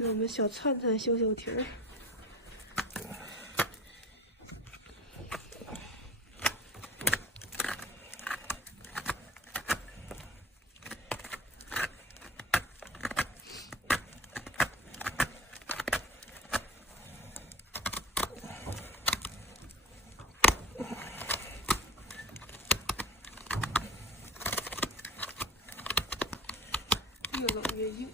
给我们小灿灿修修蹄儿。越冷越硬。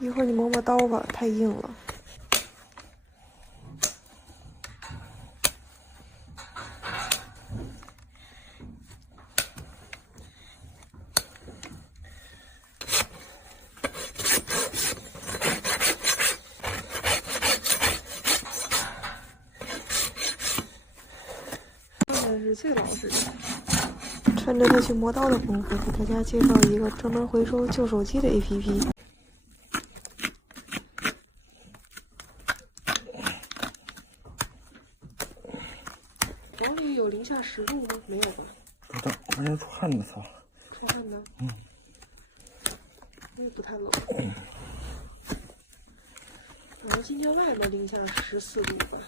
一会儿你磨磨刀吧，太硬了。当然是最老实的。趁着他去磨刀的功夫，给大家介绍一个专门回收旧手机的 APP。房里有零下10度吗？没有吧？不知道，反正出汗的时候。出汗呢？那也不太冷。然后今天外面零下14度吧。